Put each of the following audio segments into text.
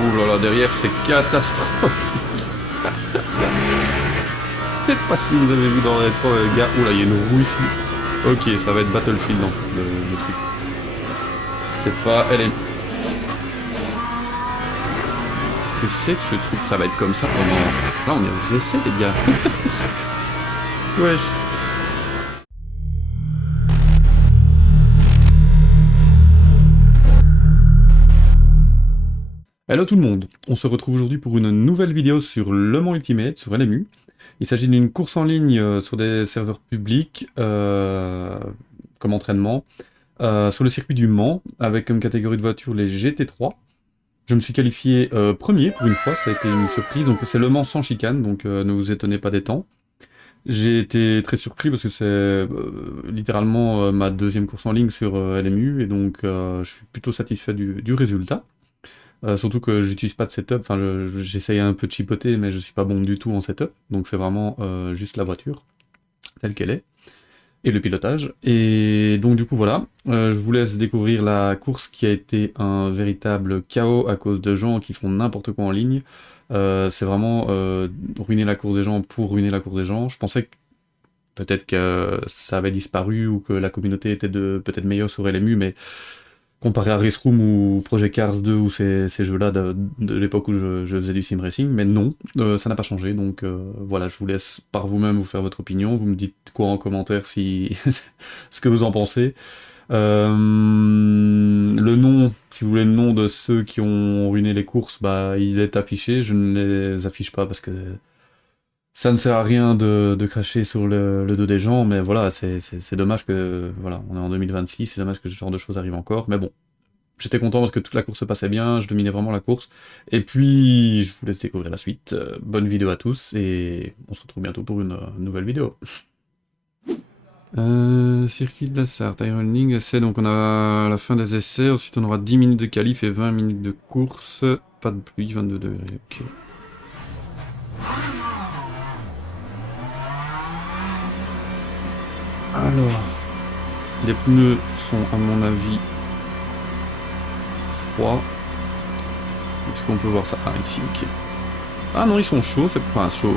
Ouh là là, derrière c'est catastrophe. Je sais pas si vous avez vu dans les rétro, gars. Ouh là, il y a une roue ici. Ok, ça va être Battlefield en fait, le truc. C'est pas... Elle est... Ce que c'est que ce truc, ça va être comme ça pendant... Là, on est aux essais, les gars. Wesh. Hello tout le monde, on se retrouve aujourd'hui pour une nouvelle vidéo sur Le Mans Ultimate, sur LMU. Il s'agit d'une course en ligne sur des serveurs publics comme entraînement, sur le circuit du Mans, avec comme catégorie de voiture les GT3. Je me suis qualifié premier pour une fois, ça a été une surprise, donc c'est Le Mans sans chicane, donc ne vous étonnez pas des temps. J'ai été très surpris parce que c'est littéralement ma deuxième course en ligne sur LMU, et donc je suis plutôt satisfait du résultat. Surtout que j'utilise pas de setup, enfin j'essaye un peu de chipoter mais je suis pas bon du tout en setup, donc c'est vraiment juste la voiture telle qu'elle est, et le pilotage. Et donc du coup voilà, je vous laisse découvrir la course qui a été un véritable chaos à cause de gens qui font n'importe quoi en ligne. C'est vraiment ruiner la course des gens pour ruiner la course des gens. Je pensais que peut-être que ça avait disparu ou que la communauté était peut-être meilleure sur LMU, mais comparé à Race Room ou Project Cars 2 ou ces jeux-là de l'époque où je faisais du sim racing, mais non, ça n'a pas changé, donc voilà, je vous laisse par vous-même vous faire votre opinion, vous me dites quoi en commentaire si ce que vous en pensez. Le nom, si vous voulez le nom de ceux qui ont ruiné les courses, bah il est affiché, je ne les affiche pas parce que ça ne sert à rien de cracher sur le dos des gens, mais voilà, c'est dommage que, voilà, on est en 2026, c'est dommage que ce genre de choses arrive encore, mais bon, j'étais content parce que toute la course se passait bien, je dominais vraiment la course, et puis je vous laisse découvrir la suite. Bonne vidéo à tous, et on se retrouve bientôt pour une nouvelle vidéo. Circuit de la Sarthe, Ironling, essai, donc on a la fin des essais, ensuite on aura 10 minutes de qualif et 20 minutes de course, pas de pluie, 22 degrés, ok. Alors, les pneus sont à mon avis froids. Est-ce qu'on peut voir ça? Ah, ici, ok. Ah non, ils sont chauds, c'est... Enfin, chauds.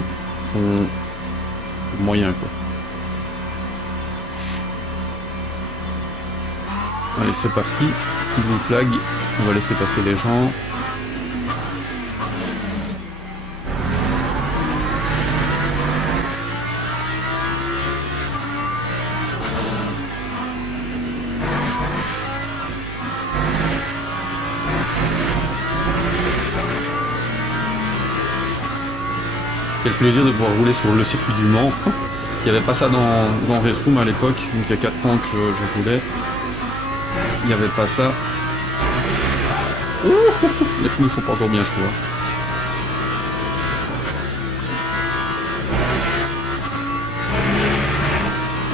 Moyen, quoi. Allez, c'est parti. Blue flag. On va laisser passer les gens. Quel plaisir de pouvoir rouler sur le circuit du Mans. Il n'y avait pas ça dans Race Room à l'époque, donc il y a 4 ans que je roulais. Il n'y avait pas ça. Ouh, les pneus sont pas encore bien chauds. Hein.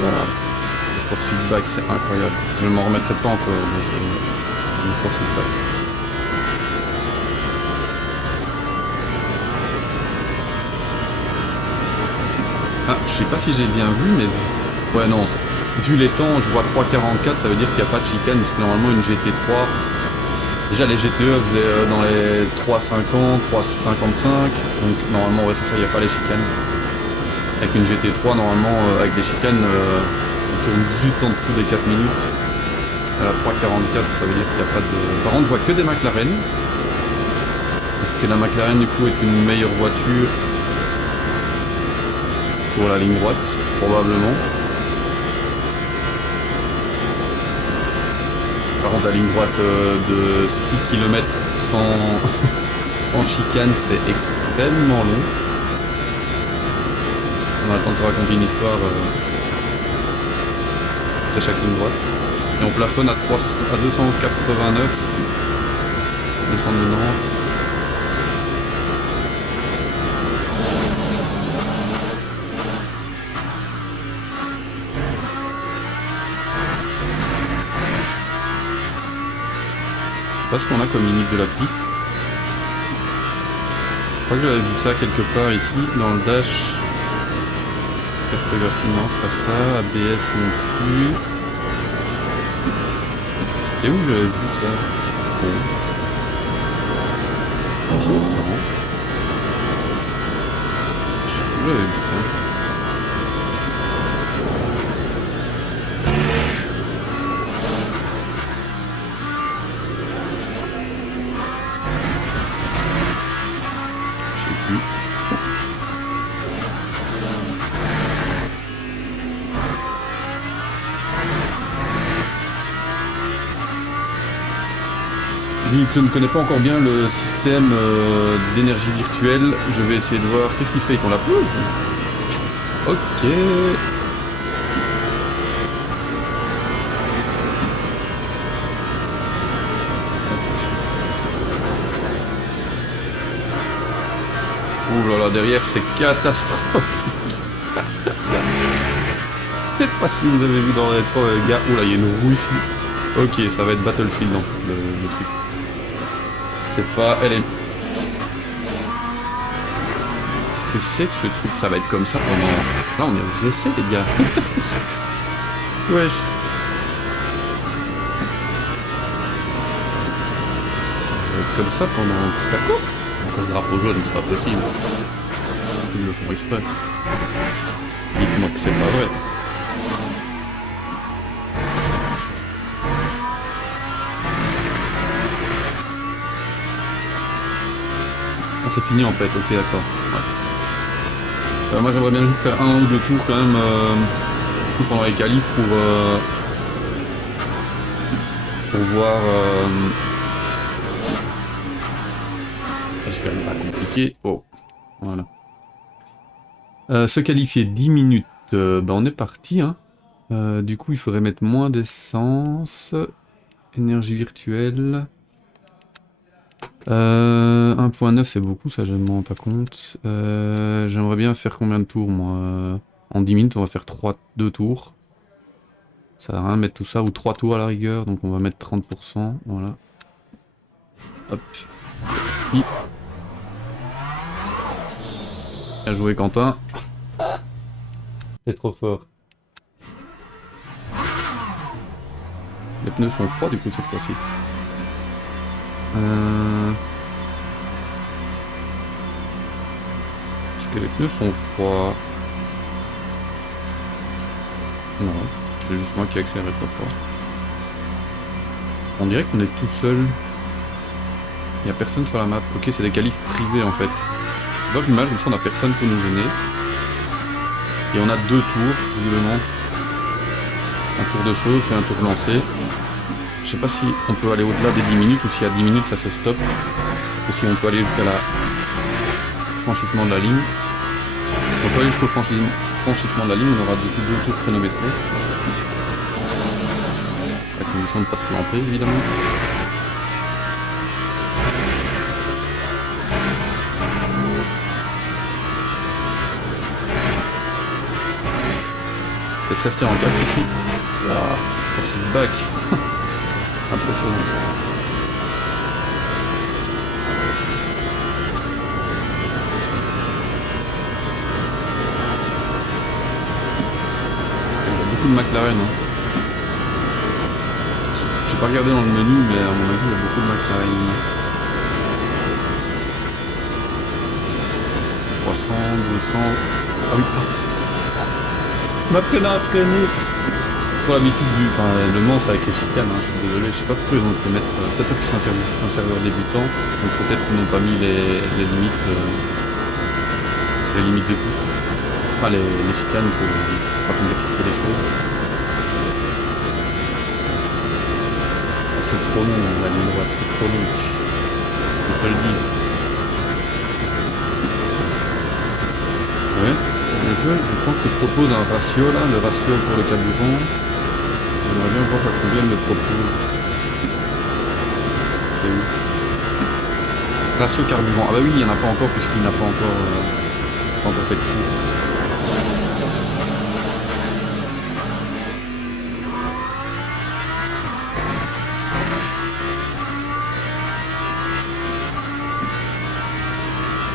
Voilà. Le force feedback, c'est incroyable. Je ne m'en remettrai pas encore de force feedback. Ah, je sais pas si j'ai bien vu, mais... Ouais, non. Vu les temps, je vois 3,44, ça veut dire qu'il n'y a pas de chicane, parce que normalement une GT3... Déjà les GTE faisaient dans les 3,50, 3,55, donc normalement, ouais, c'est ça, il n'y a pas les chicanes. Avec une GT3, normalement, avec des chicanes, on tourne juste en dessous des 4 minutes. À la 3,44, ça veut dire qu'il n'y a pas de... Par contre, je vois que des McLaren. Est-ce que la McLaren, du coup, est une meilleure voiture pour la ligne droite? Probablement. Par contre, la ligne droite de 6 km sans chicane, c'est extrêmement long. On attend de raconter une histoire de chaque ligne droite. Et on plafonne à 289, 290. Je sais pas ce qu'on a comme limite de la piste. Je crois que j'avais vu ça quelque part ici, dans le dash. Cartographie, non, c'est pas ça. ABS non plus. C'était où j'avais vu ça? Bon. Ici? Non. Je sais plus, j'avais vu ça. Je sais plus. Vu que je ne connais pas encore bien le système d'énergie virtuelle, je vais essayer de voir qu'est-ce qu'il fait quand la pelouse. Ok. Ouh là là, derrière c'est catastrophique. Je sais pas si vous avez vu dans les trois gars. Ouh là, il y a une roue ici. Ok, ça va être Battlefield en fait le truc. C'est pas... Elle est... Qu'est-ce que c'est que ce truc? Ça va être comme ça pendant... Là on est aux essais les gars. Wesh. Ça va être comme ça pendant toute la course. Encore ce drapeau jaune, c'est pas possible. Ils le font exprès. Dites-moi que c'est pas vrai. Ah, c'est fini en fait, ok d'accord. Ouais. Moi j'aimerais bien juste faire un ou deux tours quand même pendant les qualifs pour voir... C'est quand même pas compliqué. Oh, voilà. Se qualifier 10 minutes, bah on est parti. Hein. Du coup, il faudrait mettre moins d'essence. Énergie virtuelle. 1.9 c'est beaucoup, ça je ne me rends pas compte. J'aimerais bien faire combien de tours moi en 10 minutes, on va faire 2 tours. Ça sert à rien de mettre tout ça, ou 3 tours à la rigueur, donc on va mettre 30%. Voilà. Hop. Bien joué Quentin. C'est trop fort. Les pneus sont froids du coup cette fois-ci. Est-ce que les pneus sont froids? Non, c'est juste moi qui accélère trop fort. On dirait qu'on est tout seul. Il n'y a personne sur la map. Ok, c'est des qualifs privés en fait. C'est pas plus mal, comme ça on a personne pour nous gêner. Et on a 2 tours, visiblement. Un tour de chauffe et un tour lancé. Je sais pas si on peut aller au-delà des 10 minutes ou si à 10 minutes ça se stoppe. Ou si on peut aller jusqu'à la franchissement de la ligne. Si on peut aller jusqu'au franchissement de la ligne, on aura du coup 2 tours chronométrés. À condition de ne pas se planter évidemment. Peut-être rester en 4 ici. Ah, feedback. Impressionnant. Il y a beaucoup de McLaren. Hein. Je n'ai pas regardé dans le menu, mais à mon avis, il y a beaucoup de McLaren. 300, 200... Ah oui, ma freine à freiner. Pour l'habitude du... Enfin, le Mans avec les chicanes, hein, je suis désolé, je sais pas pourquoi ils ont été mettre... peut-être parce que c'est un serveur débutant, donc peut-être qu'ils n'ont pas mis les limites de piste. Enfin, les chicanes pour pas complexifier les choses. Ah, c'est trop long, la ligne droite, c'est trop long. Je se le dis. Ouais, le jeu, je pense qu'il propose un ratio là, le ratio pour le carburant. J'aimerais bien voir à combien il me propose. C'est où? Ratio carburant. Ah bah oui, il n'y en a pas encore puisqu'il n'a pas encore fait de tout.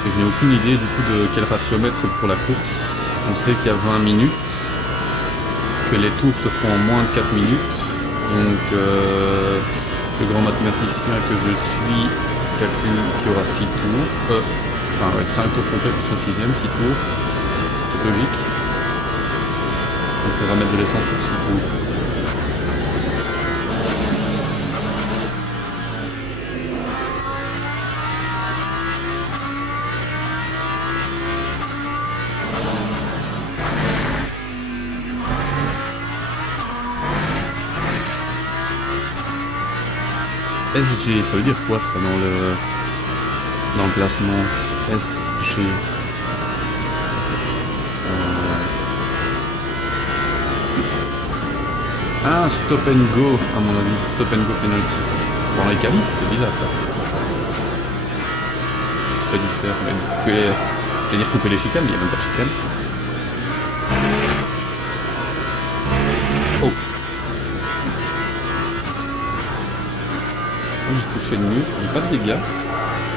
Et je n'ai aucune idée du coup de quel ratio mettre pour la course. On sait qu'il y a 20 minutes. Que les tours se font en moins de 4 minutes. Donc le grand mathématicien que je suis calcule qu'il y aura 6 tours. Enfin, ouais, 5 tours complets plus un 6ème, 6 tours. C'est logique. Donc, il faudra mettre de l'essence pour 6 tours. SG, ça veut dire quoi ça dans le placement? SG. Ah, stop and go, à mon avis. Stop and go penalty. Dans les qualifs, c'est bizarre ça. C'est pas dû faire. Je vais dire couper les chicanes, mais il n'y a même pas de chicane. Oh! J'ai touché le mur, il n'y a pas de dégâts.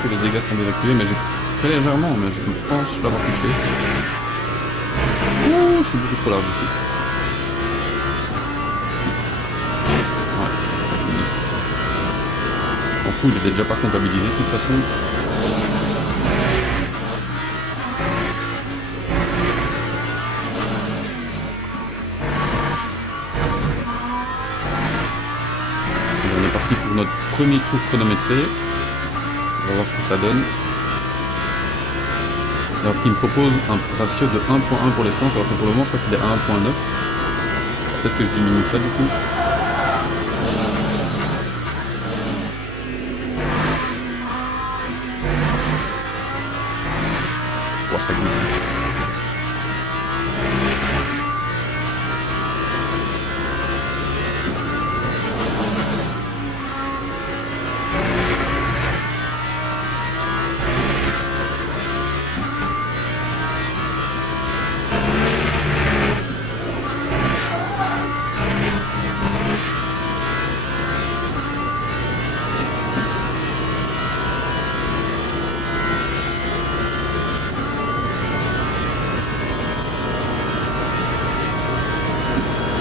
Que les dégâts sont désactivés, mais j'ai très légèrement, mais je pense l'avoir touché. Ouh, je suis beaucoup trop large ici. Ouais, limite. M'en fous, il était déjà pas comptabilisé de toute façon. On est parti pour notre premier tour chronométré. On va voir ce que ça donne. Alors qu'il me propose un ratio de 1.1 pour l'essence, alors que pour le moment je crois qu'il est à 1.9. Peut-être que je diminue ça du coup. Oh, ça glisse.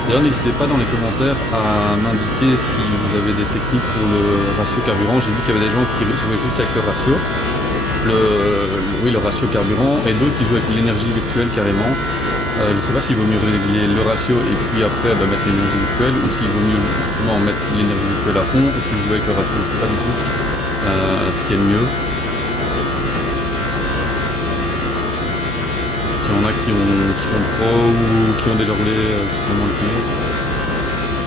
D'ailleurs, n'hésitez pas dans les commentaires à m'indiquer si vous avez des techniques pour le ratio carburant. J'ai vu qu'il y avait des gens qui jouaient juste avec le ratio, le ratio carburant, et d'autres qui jouent avec l'énergie virtuelle carrément. Je ne sais pas s'il vaut mieux régler le ratio et puis après mettre l'énergie virtuelle, ou s'il vaut mieux justement mettre l'énergie virtuelle à fond et puis jouer avec le ratio. Je ne sais pas du tout ce qui est le mieux. S'il y en a qui sont pros ou qui ont déjà roulé sur le Ultimate,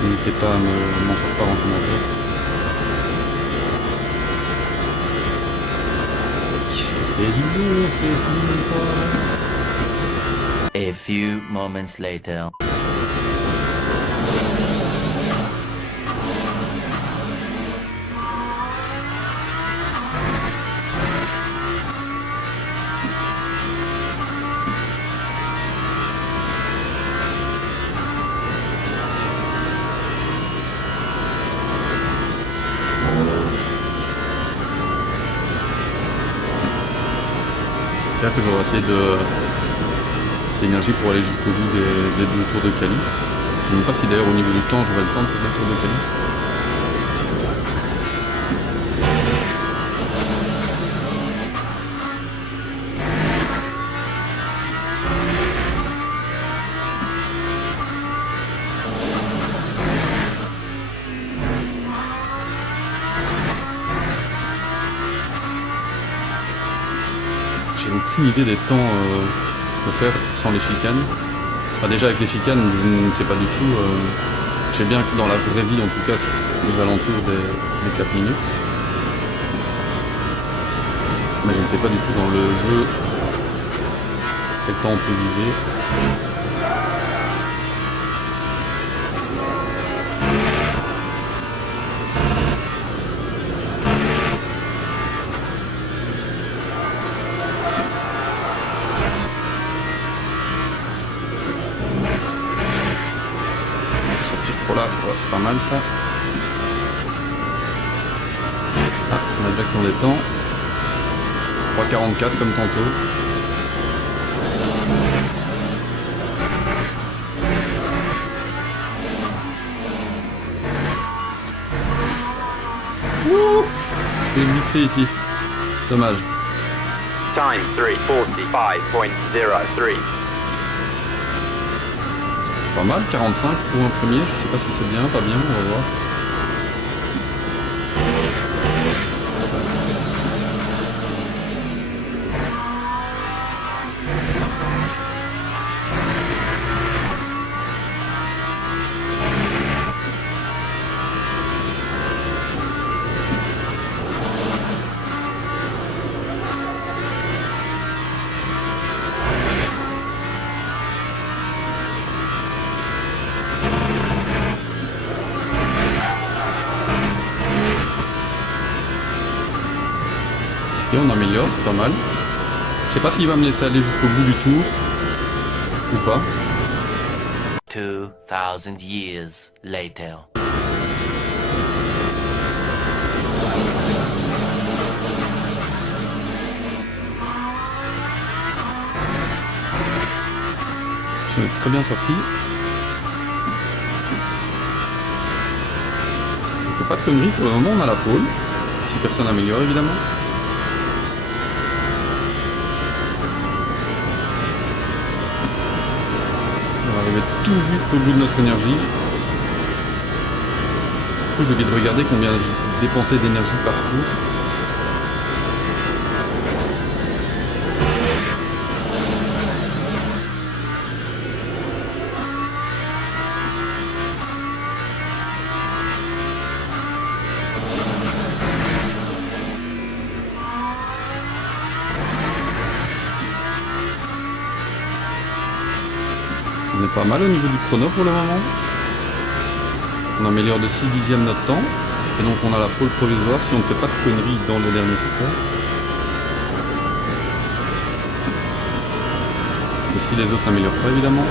n'hésitez pas à m'en faire part en commentaire. Qu'est-ce que c'est lourd, c'est lourd. A few moments later. J'espère que j'aurai assez d'énergie pour aller jusqu'au bout des 2 tours de qualif. Je ne sais même pas si d'ailleurs au niveau du temps j'aurai le temps de faire 2 tours de qualif. J'ai aucune idée des temps qu'on peut faire sans les chicanes. Enfin, déjà avec les chicanes, je ne sais pas du tout. Je sais bien que dans la vraie vie, en tout cas, c'est aux alentours des 4 minutes. Mais je ne sais pas du tout dans le jeu quel temps on peut viser. Sortir trop large, oh, c'est pas mal ça. Ah, on a déjà qui ont des temps. 3,44 comme tantôt. peux glisser ici. Dommage. Time 3:45.03. Pas mal, 45 pour un premier. Je sais pas si c'est bien, pas bien, on va voir. Et on améliore, c'est pas mal. Je sais pas s'il va me laisser aller jusqu'au bout du tour ou pas. 2000 years later. Je suis très bien sorti. Je ne fais pas de conneries, pour le moment on a la pole. Si personne n'améliore évidemment. On va arriver tout juste au bout de notre énergie. Du coup, je vais de regarder combien j'ai dépensé d'énergie par tour. On est pas mal au niveau du chrono pour le moment. On améliore de 6 dixièmes notre temps. Et donc on a la pole provisoire si on ne fait pas de conneries dans le dernier secteur. Et si les autres n'améliorent pas évidemment.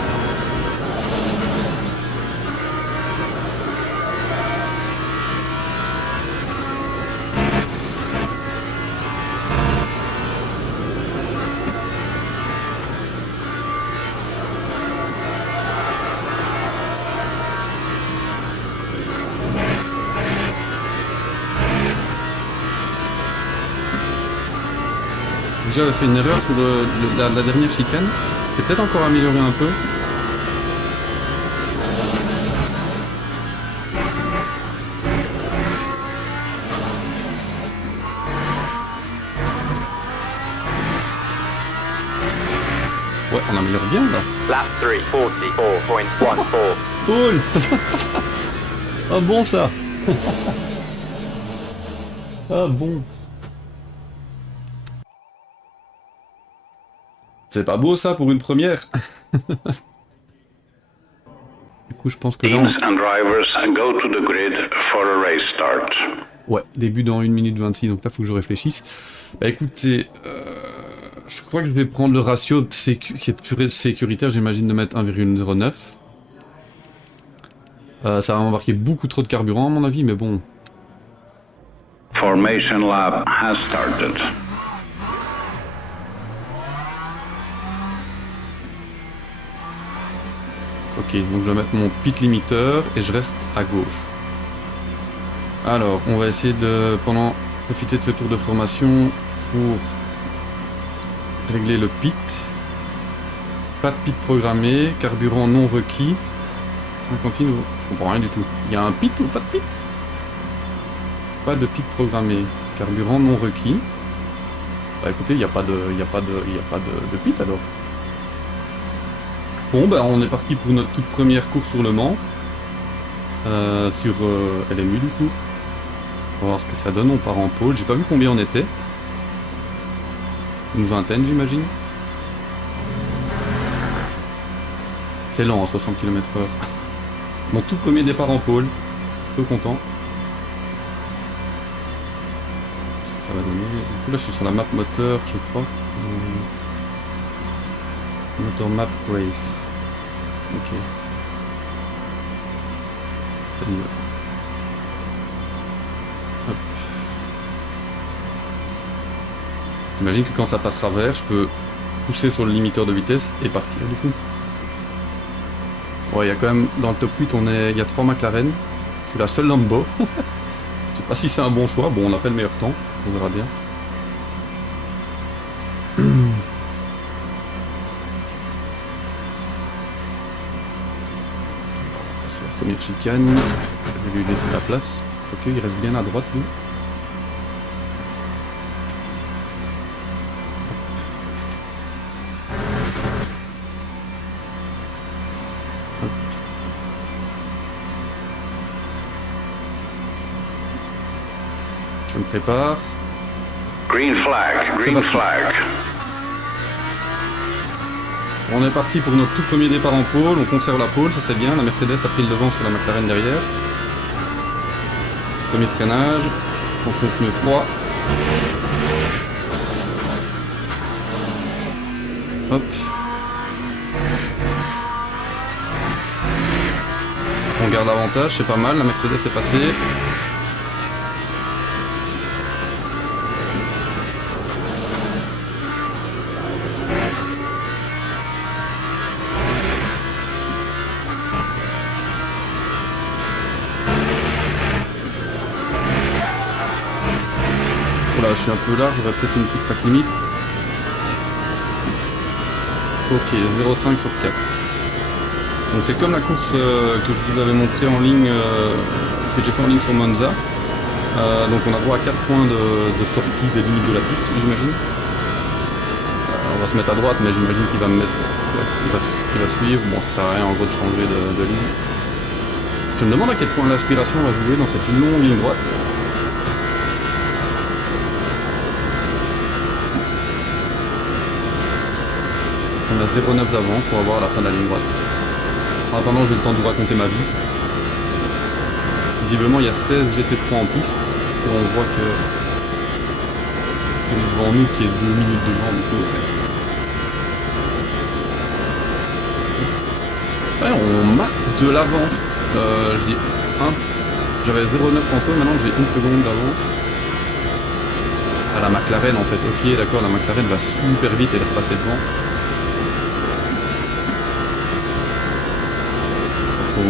J'avais fait une erreur sur la dernière chicane. J'ai peut-être encore amélioré un peu. Ouais, on améliore bien là. Lap 3:44.14. Cool. Ah bon ça. Ah bon. C'est pas beau ça pour une première. Du coup je pense que là Teams and drivers go to the grid for a race start. Ouais, début dans 1 minute 26, donc là faut que je réfléchisse. Bah écoutez, je crois que je vais prendre le ratio qui est plus sécuritaire, j'imagine de mettre 1,09. Ça va m'embarquer beaucoup trop de carburant à mon avis, mais bon. Formation lap has started. Ok, donc je vais mettre mon pit limiteur et je reste à gauche. Alors, on va essayer de profiter de ce tour de formation pour régler le pit. Pas de pit programmé, carburant non requis. 50 000, je comprends rien du tout. Il y a un pit ou pas de pit? Pas de pit programmé, carburant non requis. Bah écoutez, il n'y a pas de pit alors. Bon bah on est parti pour notre toute première course sur Le Mans. Sur LMU du coup. On va voir ce que ça donne, on part en pôle. J'ai pas vu combien on était. Une vingtaine j'imagine. C'est lent, 60 km/h. Mon tout premier départ en pôle. Peu content. Qu'est-ce que ça va donner? Du coup là je suis sur la map moteur je crois. Motor map race. Ok. Ça y va. Hop. J'imagine que quand ça passera vert, je peux pousser sur le limiteur de vitesse et partir du coup. Ouais, il y a quand même dans le top 8, il y a 3 McLaren. Je suis la seule Lambo. C'est pas si c'est un bon choix. Bon, on a fait le meilleur temps. On verra bien. C'est la première chicane. Je vais lui laisser la place. Ok, il reste bien à droite, lui. Hop. Je me prépare. Green flag, green flag. On est parti pour notre tout premier départ en pôle, on conserve la pôle, ça c'est bien, la Mercedes a pris le devant sur la McLaren derrière. Premier freinage, on fait pneu froid. Hop. On garde l'avantage, c'est pas mal, la Mercedes est passée. Voilà, je suis un peu large, j'aurais peut-être une petite track limite. Ok, 0,5 sur 4. Donc c'est comme la course que je vous avais montré en ligne, que j'ai fait en ligne sur Monza. Donc on a droit à 4 points de sortie des limites de la piste, j'imagine. On va se mettre à droite, mais j'imagine qu'il va me mettre, qu'il va suivre. Bon, ça sert à rien en gros de changer de ligne. Je me demande à quel point l'aspiration va jouer dans cette longue ligne droite. On a 0,9 d'avance, on va voir à la fin de la ligne droite. En attendant, j'ai le temps de vous raconter ma vie. Visiblement, il y a 16 GT3 en piste. Et on voit que celui devant nous qui est 2 minutes devant, du coup. Ouais, on marque de l'avance. J'ai 1. J'avais 0,9 tantôt, maintenant j'ai 1 seconde d'avance. À la McLaren en fait. Ok, d'accord, la McLaren va super vite, elle est repassée devant.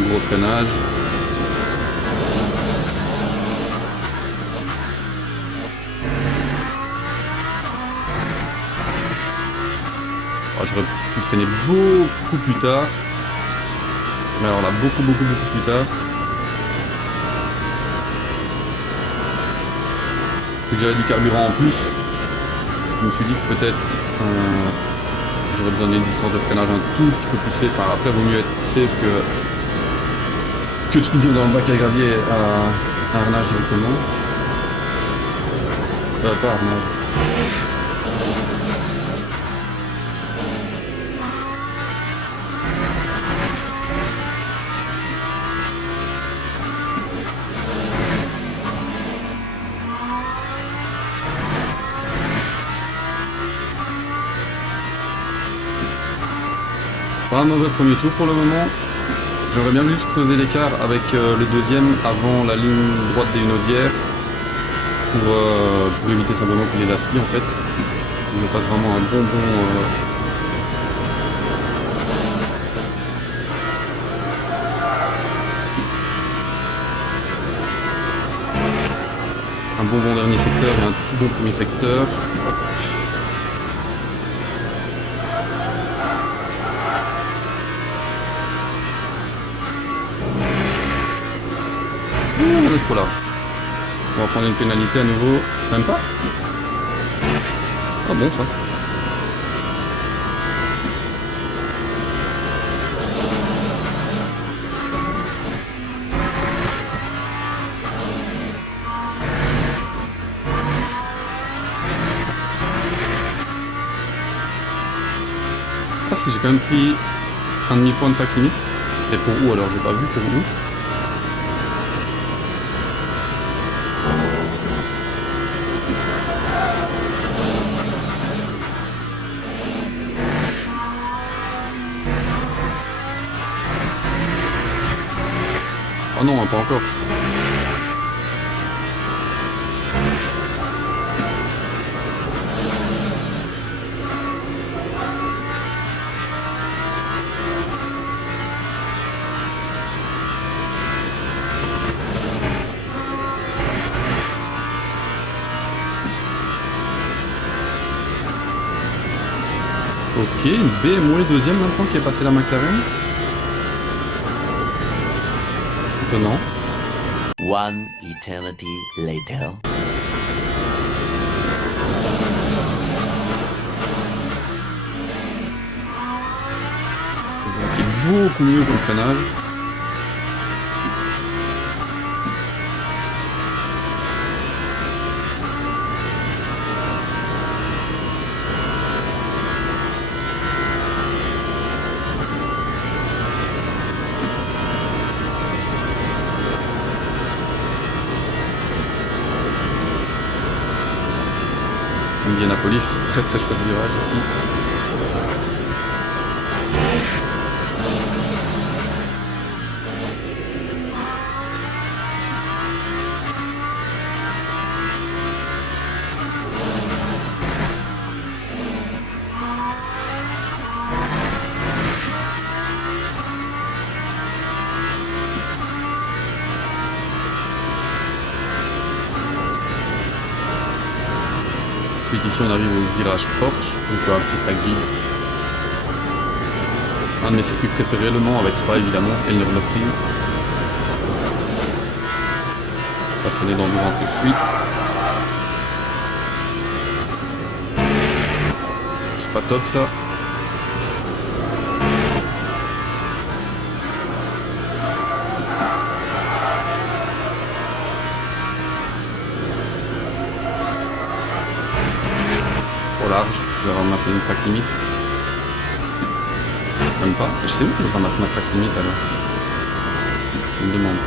Gros freinage. Oh, j'aurais pu freiner beaucoup plus tard. Mais alors là, beaucoup plus tard. Vu que j'avais du carburant en plus, je me suis dit que peut-être j'aurais besoin d'une distance de freinage un tout petit peu poussée. Enfin, après, vaut mieux être safe que de finir dans le bac à gravier à Arnage directement. Pas Arnage. Pas un mauvais premier tour pour le moment. J'aurais bien juste creusé l'écart avec le deuxième avant la ligne droite des Hunaudières pour éviter simplement qu'il ait l'aspi en fait. Que je fasse vraiment un bon dernier secteur et un tout bon premier secteur. Hop. On est trop large. On va prendre une pénalité à nouveau. Même pas? Ah bon ça. Ah si, j'ai quand même pris un demi-point de track limite. Et pour où alors? J'ai pas vu pour où. Oh non, pas encore. Ok, une BMW deuxième maintenant qui est passée la McLaren. Étonnant. One eternity later. Qui est beaucoup mieux que le freinage. Indianapolis, très très chouette virage ici. Ensuite ici on arrive au virage Porsche, où je fais un petit track guide. Un de mes circuits préférés, Le Mans, avec Spa évidemment, et le Nürburgring. Passionné d'endurance que je suis. C'est pas top ça. Large, je vais ramasser une track limite. Même pas. Je sais où que je ramasse ma track limite alors. Je me demande.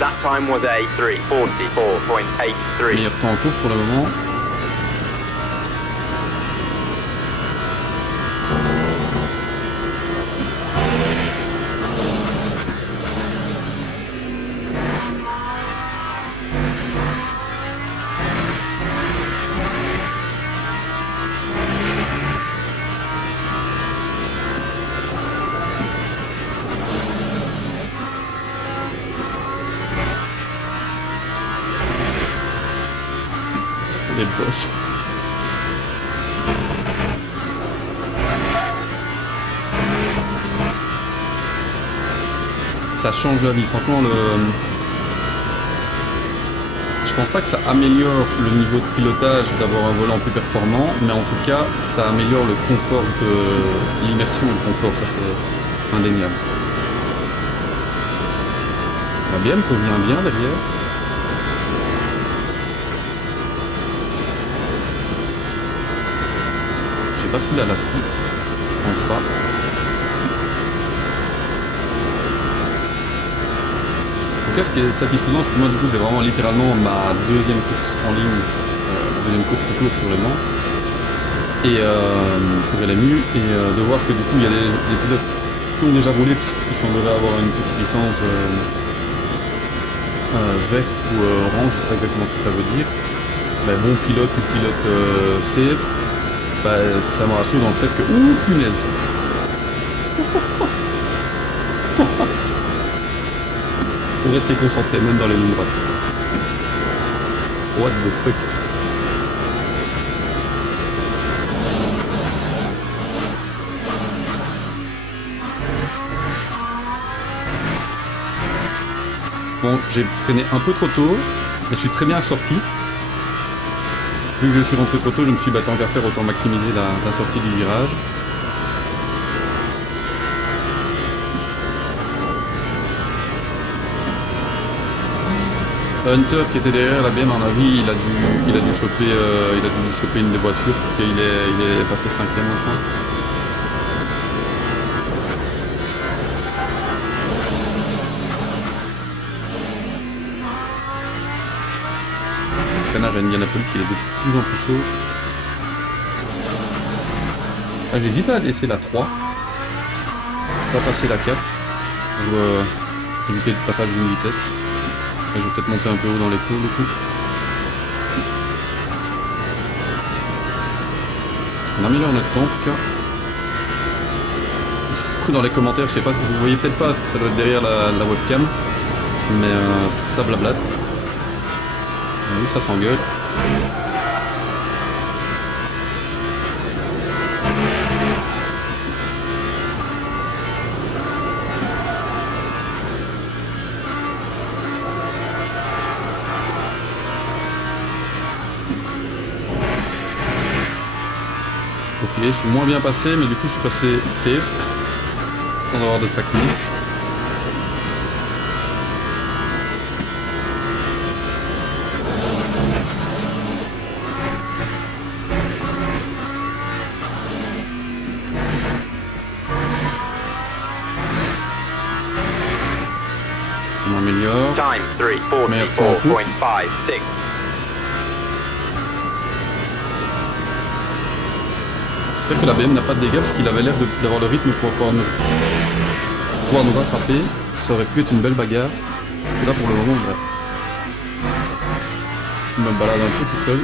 That time was a 3:44.83. Meilleur temps en course pour le moment. Les boss. Ça change la vie, franchement je pense pas que ça améliore le niveau de pilotage d'avoir un volant plus performant, mais en tout cas ça améliore le confort de l'immersion et le confort, ça c'est indéniable. La BM revient bien derrière. Je sais pas s'il a la speed, je pense pas. En tout cas, ce qui est satisfaisant, c'est que moi, du coup, c'est vraiment littéralement ma deuxième course en ligne, deuxième course tout court sur le Mans, et pour LMU, et de voir que du coup, il y a des pilotes qui ont déjà roulé, qui sembleraient avoir une petite licence verte ou orange, je sais pas exactement ce que ça veut dire. Ben, bon pilote ou pilote CF, ben, ça me rassure dans le fait que... Ouh, punaise. Pour rester concentré, même dans les lignes droites. What the fuck. Bon, j'ai freiné un peu trop tôt, mais je suis très bien ressorti. Vu que je suis rentré trop tôt, je me suis dit, bah, tant qu'à faire, autant maximiser la sortie du virage. Hunter qui était derrière la BM, à mon avis, il a dû choper une des voitures parce qu'il est passé 5ème maintenant. Le freinage à Indianapolis, il est de plus en plus chaud. Ah, j'hésite à laisser la 3. Pas passer la 4 pour éviter le passage d'une vitesse. Je vais peut-être monter un peu haut dans les cours du coup. On améliore notre temps en tout cas. Du coup, dans les commentaires, je sais pas, vous voyez peut-être pas, parce que ça doit être derrière la webcam, mais ça blablate. Oui, ça s'engueule. Ok, je suis moins bien passé, mais du coup je suis passé safe, sans avoir de track limit. Je m'améliore. Time Meilleur temps en course. 3:44.56. J'espère que la BM n'a pas de dégâts parce qu'il avait l'air d'avoir le rythme pour pouvoir nous rattraper. Ça aurait pu être une belle bagarre. Et là pour le moment, bah, je me balade un peu tout seul.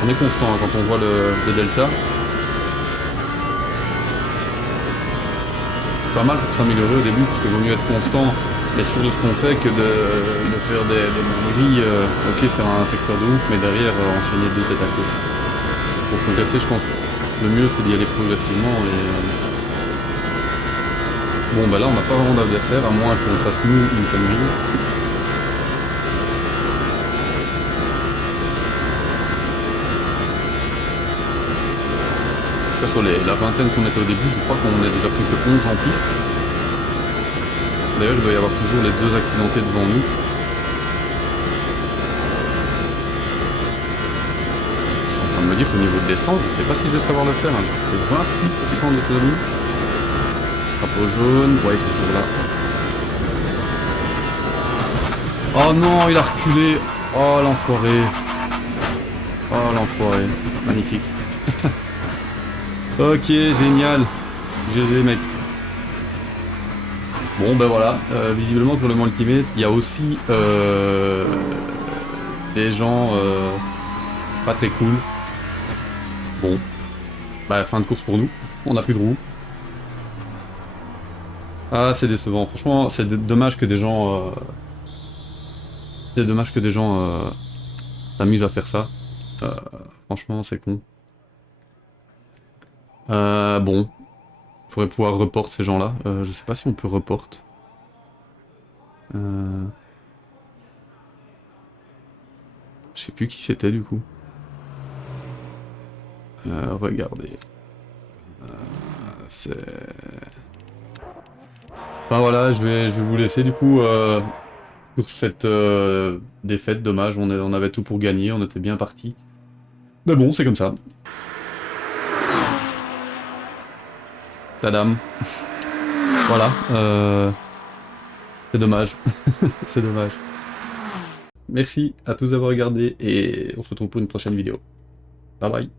On est constant hein, quand on voit le delta. C'est pas mal pour s'améliorer au début parce qu'il vaut mieux être constant mais sûr de ce qu'on fait que de faire des moneries. Ok, faire un secteur de ouf, mais derrière enchaîner deux têtes à côté. Pour progresser, je pense le mieux c'est d'y aller progressivement et bon bah là on n'a pas vraiment d'adversaire à moins qu'on fasse nous une connerie. Sur la vingtaine qu'on était au début, je crois qu'on est déjà plus que 11 en piste. D'ailleurs, il doit y avoir toujours les deux accidentés devant nous. Je suis en train de me dire qu'au niveau de descente, je sais pas si je vais savoir le faire. Hein. J'ai fait 28% d'autonomie. Drapeau jaune, ouais, ils sont toujours là. Oh non, il a reculé. Oh l'enfoiré. Oh l'enfoiré. Magnifique. Ok, génial. GG mec. Bon ben voilà, visiblement sur le Mans Ultimate, il y a aussi des gens pas très cool. Bon, bah fin de course pour nous, on n'a plus de roues. Ah c'est décevant, franchement c'est dommage que des gens... c'est dommage que des gens s'amusent à faire ça. Franchement c'est con. Bon. Faudrait pouvoir report ces gens-là. Je sais pas si on peut report. Je sais plus qui c'était du coup. Regardez. C'est... Enfin voilà, je vais vous laisser du coup pour cette défaite. Dommage, on avait tout pour gagner, on était bien parti. Mais bon, c'est comme ça. Tadam. Voilà. C'est dommage. C'est dommage. Merci à tous d'avoir regardé et on se retrouve pour une prochaine vidéo. Bye bye.